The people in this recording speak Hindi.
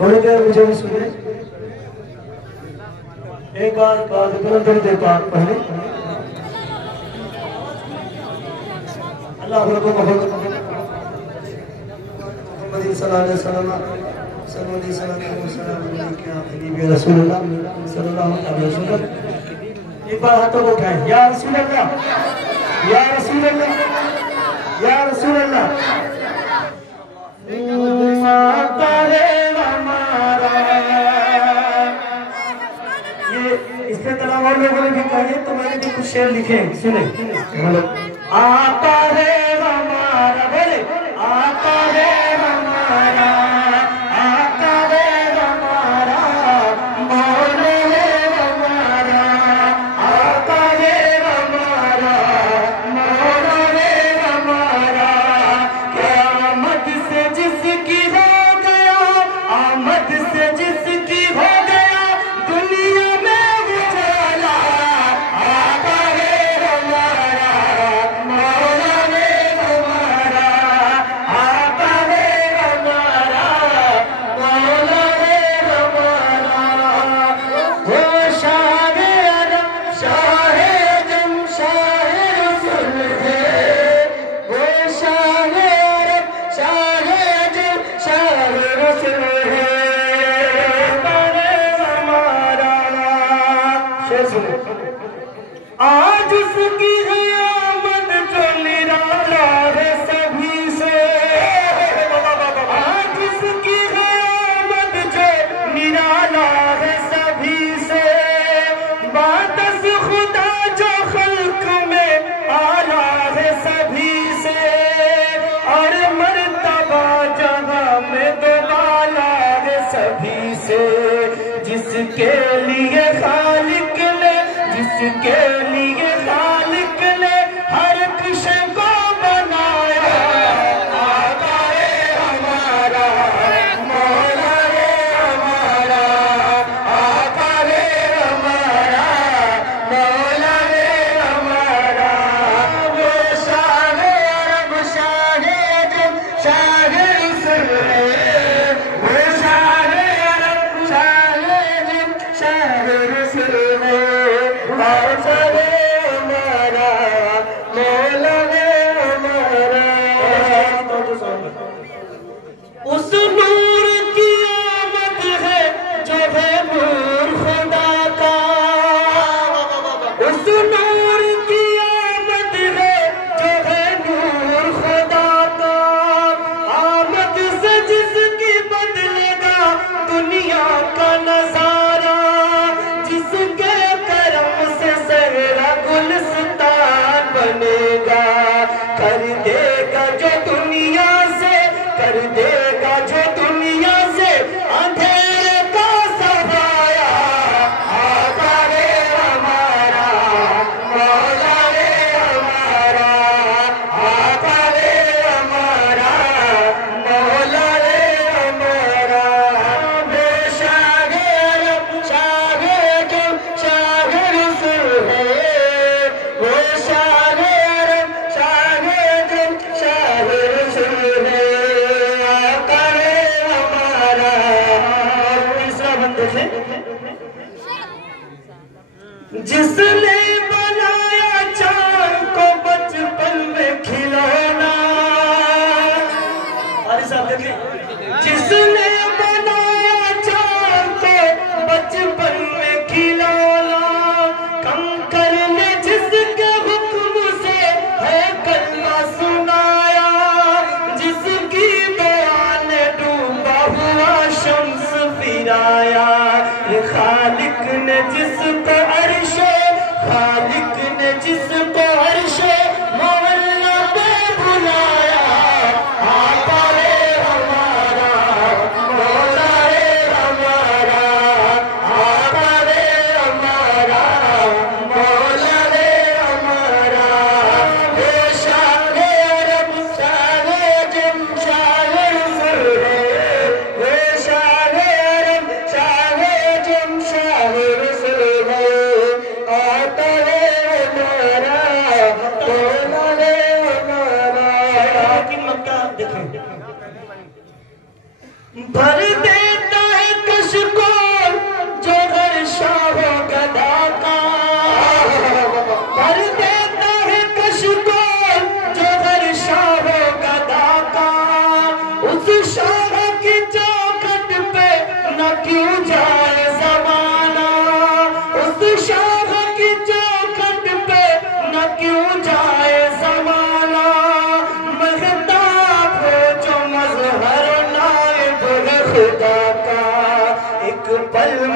थोड़ी देर मुझे भी सुने। एक बात तुरंत दे पाक पहले अल्लाह को कबूल मोहम्मद सल्लल्लाहु अलैहि वसल्लम रसूलुल्लाह सल्लल्लाहु अलैहि वसल्लम। एक बार हाथों को उठाएं, या रसूल अल्लाह, या रसूल अल्लाह, या रसूल अल्लाह। ये इसके अलावा और लोगों ने भी कहे तो मैंने भी कुछ शेर लिखे, सुने। आता है हमारा, बोले आता है हमारा, आता है हमारा, मौला है हमारा, आता है हमारा, मौला है हमारा। क़यामत से जिसकी हो गया, आमद से जिसकी हो गया, दुनिया में उजाला, आता है हमारा, मौला है हमारा, आता है हमारा, मौला है हमारा। वो शाह-ए अरब, शाह-ए जम, शाह-ए रसूल है। वो शाह-ए अरब, शाह-ए जम, शाह-ए रसूल है। तारे हमारा शेर सुनो। आज उसकी है आमद जो निराला है सभी से, आज उसकी है आमद जो निराला है सभी से। बादस खुदा जो खल्क में आला है सभी से, और मर्तबा जगह में दोबाला है सभी से। जिसके लिए खालिक ने, जिसके लिए खालिक ने हर किसी को बनाया, आता है हमारा, मौला है हमारा, आता है हमारा, मौला है हमारा। वो शाह-ए अरब, शाह-ए अजम, शाह-ए रसूल है। वो शाह-ए अरब, शाह-ए अजम, शाह-ए रसूल है। आता है हमारा, मौला है हमारा। उस नूर की आमद है जो है नूर खुदा का, उस नूर की आमद है जो है नूर खुदा का। आमद से जिसकी बदलेगा दुनिया का नजारा, जिसके करम से सहरा गुलस्तान बनेगा। कर देगा जो दुनिया से, कर देगा जो दुनिया से अंधेरे का सफाया, आता है हमारा, मौला है हमारा, आता है हमारा, मौला है हमारा। वो शाह-ए अरब, शाह-ए जम, शाह-ए रसूल है। वो शाह-ए अरब, शाह-ए जम, शाह-ए रसूल है। आता है हमारा। तीसरा बंदे से जिसने बनाया चांद को बचपन में खिलौना, अरे साहब देखिए, जिसने बनाया चांद को बचपन में खिलौना, कंकर ने जिसके हुक्म से है कलमा सुनाया, जिसकी बयान ने डूबा हुआ शम्स फिराया। ये खालिक ने जिसको अर्शे, खालिक भर देता है कश को जो घर शाह गदा का, भर देता है कश को जो घर शाह गदा का। उस शाह की चौखट पे न क्यों जाए ज़माना, उस शाह की चौखट पे न क्यों जाए ज़माना। महताब हो जो मज़हर नाइब है खुदा का, एक पल